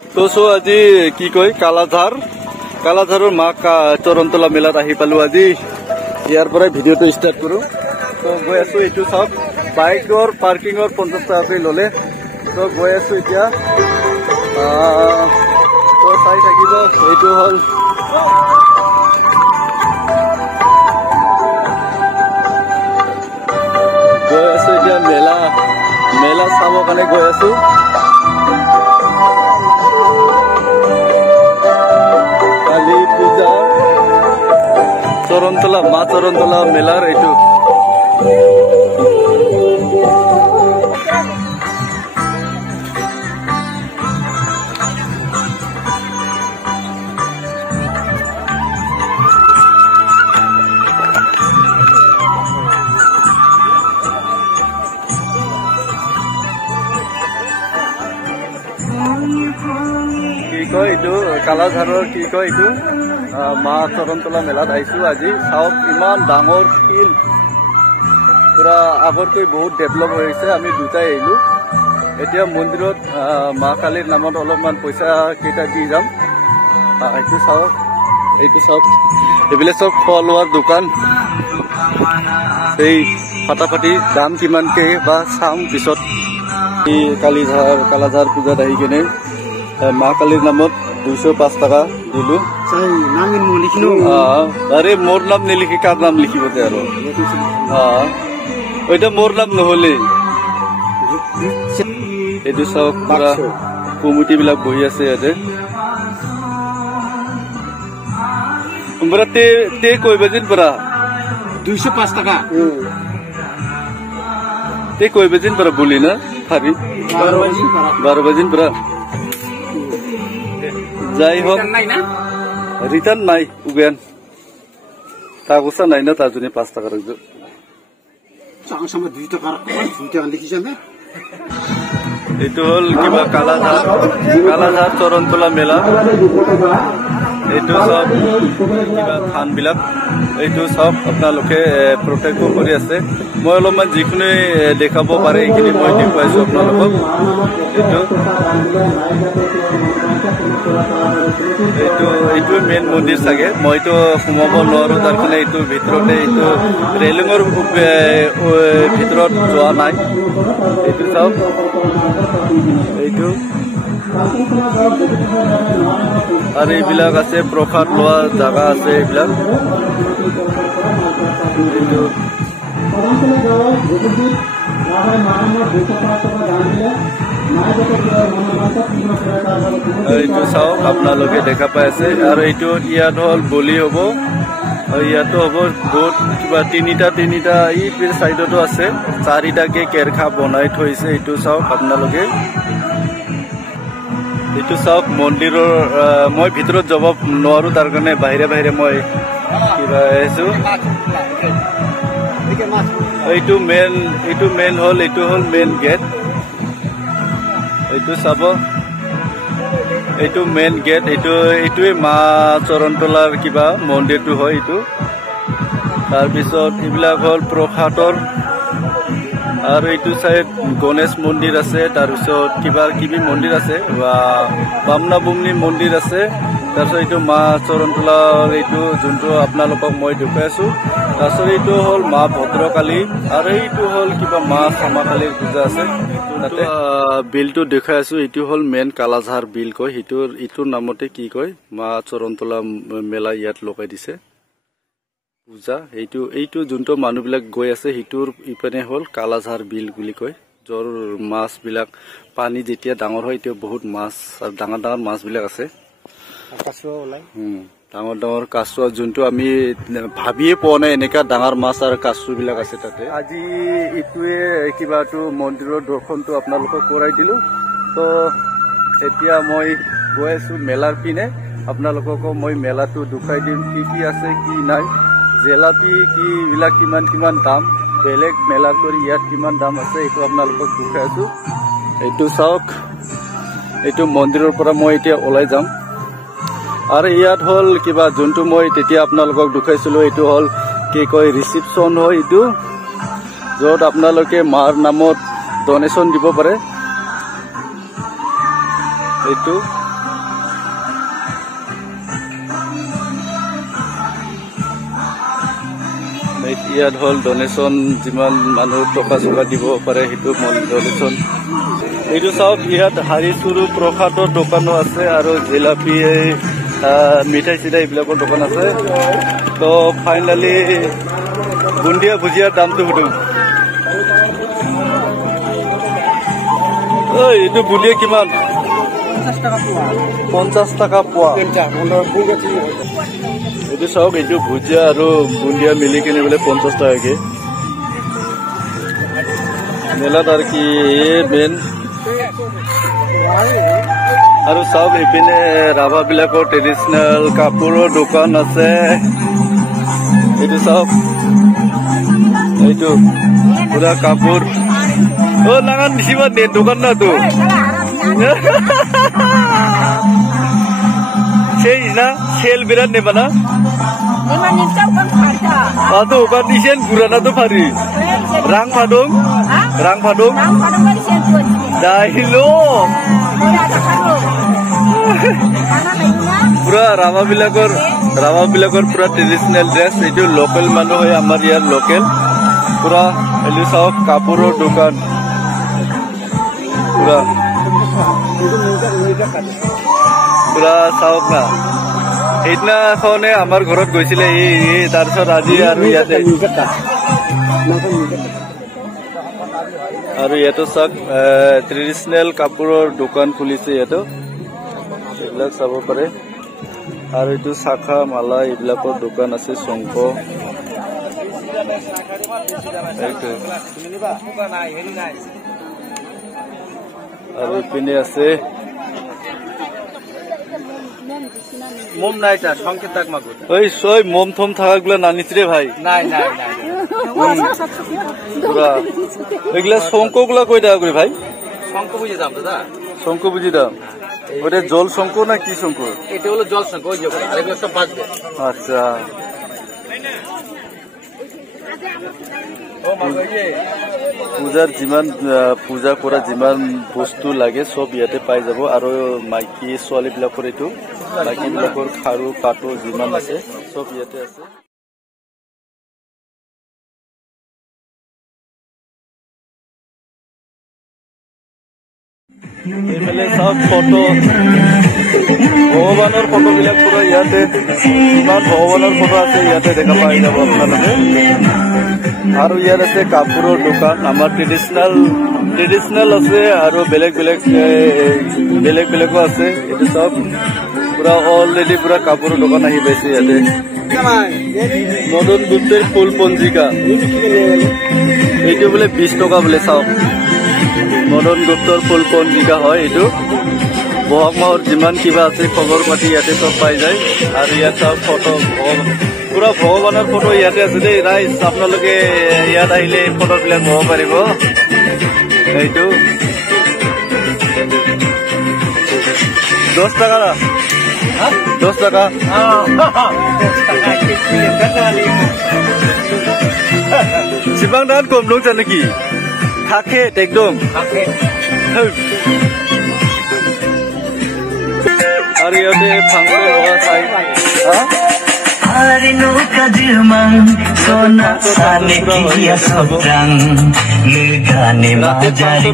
তো আজি কি কয় কালাঝাৰৰ মা চৰণতলা মেলাত আহি পালো আজি ইয়াৰ পৰা ভিডিঅ'টো ষ্টাৰ্ট কৰো তো গৈ আছো এইটো চাওক বাইকৰ পাৰ্কিঙৰ 50 টকাকৈ ললে তো গৈ আছো এতিয়া তো চাই থাকিব এইটো হল গৈ আছো এতিয়া মেলা চাবৰ কাৰণে গৈ আছো মা চৰণতলা মেলাৰ এইটো কি কয় এইটো কালাঝাৰৰ কি কয় এইটো মা চৰণতলা মেলাত আহিছো আজি চাওক ইমান ডাঙৰ ফিল্ড পুৰা আগতকৈ বহুত ডেভেলপ হৈছে আমি দুটাই আহিলো এতিয়া মন্দিৰত মা কালীৰ নামত অলপমান পইচা কেইটা দি যাম এইটো চাওক এইবিলাক চব খোৱা লোৱাৰ দোকান এই ফাটাফাটি দাম কিমানকে বা চাম পিছত এই কালাঝাৰ পূজাত আহি কিনে মা কালীৰ নামত 205 টকা দিলো আৰে মোৰ নাম নিলিখি কাৰ নাম লিখিব আৰু ওইটা মোৰ নাম নহলে এইটো সব পুৰা কমিটি বিলাক বহি আছে ইয়াতে তে কই বাজিন পৰা 205 টাকা তে কই বাজিন পৰা বলি না ফাৰি 12 বাজিন পৰা যাই হোক ৰিটাৰ্ন নাই উগেন কাগজা নাই না তাৰ জন্য 5 টাকা ৰাখবে এইটো হল কিবা কালাঝাৰ চৰণতলা মেলা এইটো সব কিবা থান বিলাক এইটো সব আপোনালোকে প্ৰত্যক্ষ কৰি আছে মই অলপমান যিখিনি দেখাব পাৰে এইখিনি মই দেখুৱাইছো আপোনালোকক এইটো মেইন মন্দিৰ চাগে মইতো সোমাব নোৱাৰো তাৰ কাৰণে এইটো ভিতৰতে এইটো ৰেলিঙৰ ভিতৰত যোৱা নাই এইটো চাওক এইটো আৰু এইবিলাক আছে প্ৰসাদ লোৱা জাগা আছে এইবিলাক এইটো চাওক আপোনালোকে দেখা পাই আছে আৰু এইটো ইয়াত হল বলি হব ইয়াতো হব বহুত কিবা তিনিটা এই চাইডতো আছে 4টাকে কেৰখা বনাই থৈছে এইটো চাওক আপোনালোকে এইটো চাওক মন্দিৰৰ মই ভিতৰত যাব নোৱাৰো তাৰ কাৰণে বাহিৰে মই কিবা আহিছো এইটো মেইন হল এইটো হল মেইন গেট এইটো চাব এইটো মেইন গেট এইটোৱে মা চৰণতলাৰ কিবা মন্দিৰটো হয় এইটো তাৰপিছত এইবিলাক হল প্ৰসাদৰ আৰু এইটো চাইড গণেশ মন্দিৰ আছে তাৰপিছত কিবা কিবি মন্দিৰ আছে বামনা বুমনি মন্দিৰ আছে তাৰপিছত এইটো মা চৰণতলাৰ এইটো যোনটো আপোনালোকক মই দেখুৱাই আছো তাৰপিছত এইটো হল মা ভদ্ৰকালী আৰু এইটো হল কিবা মা শ্যামাকালীৰ পূজা আছে তাতে বিলটো দেখাই আছো এইটো হল মেইন কালাঝাৰ বিল কয় ইটোৰ নামতে কি কয় মা চৰণতলা মেলা ইয়াত লগাই দিছে পূজা এইটো যোনটো মানুহবিলাক গৈ আছে সিটোৰ ইপানে হল কালাঝাৰ বিল বুলি কয় যৰ মাছ বিলাক পানী যেতিয়া ডাঙৰ হয় এতিয়া বহুত মাছ আৰু ডাঙৰ মাছ বিলাক আছে ডাঙৰ কাছুৱা যোনটো আমি ভাবিয়ে পোৱা নাই এনেকা ডাঙৰ মাছ আৰু কাছু বিলাক আছে তাতে আজি ইটোৱে কিবাটো মন্দিৰৰ দৰ্শনটো আপোনালোকক কৰাই দিলো তো এতিয়া মই গৈ আছো মেলাৰ পিনে আপোনালোকক মই মেলাটো দেখুৱাই দিম কি আছে কি নাই জেলাপি কি বিলাক কিমান দাম বেলেগ মেলা কৰি ইয়াত কিমান দাম আছে এইটো আপোনালোকক দেখুৱাই আছো এইটো চাওক এইটো মন্দিৰৰ পৰা মই এতিয়া ওলাই যাম আৰু ইয়াত হল কিবা যোনটো মই তেতিয়া আপোনালোকক দেখুৱাইছিলো এইটো হল কি কয় ৰিসেপশন হয় এইটো যত আপোনালোকে মাৰ নামত ডোনেশন দিব পাৰে এইটো ইয়াত হল ডনেশ্যন যিমান মানুহ টকা চকা দিব পাৰে সেইটো ডনেশ্যন এইটো চাওক ইয়াত হাৰি চুৰু প্ৰসাদৰ দোকানো আছে আৰু জিলাপি মিঠাই চিঠাই এইবিলাকৰ দোকান আছে তো ফাইনেলি বুন্দিয়া ভুজিয়াৰ দামটো সুধো এইটো বুন্দিয়া কিমান 50 টাকা পোৱা এইটো চাওক এইটো ভুজিয়া আৰু বুন্দিয়া মিলি কিনে বোলে 50 টাকাকে মেলাত আৰু কি মেইন আৰু চাওক এইপিনে ৰাভাবিলাকৰ ট্ৰেডিশ্যনেল কাপোৰৰ দোকান আছে এইটো চাওক এইটো পুৰা কাপোৰ লাগান বেছিবা দোকান না তো সেই না সেল বিরাট নেবা না তো ওখান দিছেন ঘুরানা তো পারি রাং ফাদুং দাইলো পুরা ৰাভাবিলাকৰ পুৰা ট্ৰেডিশ্যনেল ড্ৰেছ এইটো লোকেল মানুহ হয় আমাৰ ইয়াৰ লোকেল পুৰা এলি চাওক কাপোৰৰ দোকান পুৰা চাওক না সেইদিনাখনে আমাৰ ঘৰত গৈছিলে তাৰপিছত আজি আৰু ইয়াতে আৰু ইয়াতো চাওক ট্ৰেডিশ্যনেল কাপোৰৰ দোকান খুলিছে ইয়াতো এইবিলাক চাব পাৰে আৰু এইটো শাখা মালা এইবিলাকৰ দোকান আছে শংখ আৰু ইপিনে আছে মম নাই তা সংকেতাক মাগুর ওই সই মম থম থাকাগুলা নানিস রে ভাই নাই পুরা এগুলা শঙ্কগুলা কই টাকা করে ভাই শঙ্ক বুঝি দাম দাদা শঙ্ক বুঝি দাম ওটা জল শঙ্ক না কি শঙ্ক এটা হলো জল শঙ্ক ওই যে আর এগুলো সব বাজবে আচ্ছা পূজাৰ যিমান পূজা কৰা যিমান বস্তু লাগে সব ইয়াতে পাই যাব আৰু মাইকী ছোৱালীবিলাকৰ এইটো মাইকীবিলাকৰ খাৰু কাটো যিমান আছে সব ইয়াতে আছে এইফালে সব ফটো ভগৱানৰ ফটোবিলাক পুৰা ইয়াতে যিমান ভগৱানৰ ফটো আছে ইয়াতে দেখা পাই যাব আপোনালোকে আৰু ইয়াত আছে কাপোৰৰ দোকান আমাৰ ট্ৰেডিশ্যনেল আছে আৰু বেলেগো আছে এইটো চব পুৰা অলৰেডি পুৰা কাপোৰৰ দোকান আহি পাইছে ইয়াতে মদন গুপ্তেৰ ফুল পঞ্জিকা এইটো বোলে 20 টকা বোলে চাওক মদন গুপ্তৰ ফুল পঞ্জিকা হয় এইটো বহাগ মাহৰ যিমান কিবা আছে খবৰ পাতি ইয়াতে চব পাই যায় আৰু ইয়াত চাওক ফটো পুৰা ভগৱানৰ ফটো ইয়াতে আছে দেই ৰাইজ আপোনালোকে ইয়াত আহিলে ফটোবিলাক ল'ব পাৰিব এইটো 10 টাকা না 10 টাকা যিমান দাম কম নৌ জানো কি থাকে একদম আৰু ইয়াতে ফাংচন হোৱা চাই Arino kadirman sona sane kiya sobrang legane majari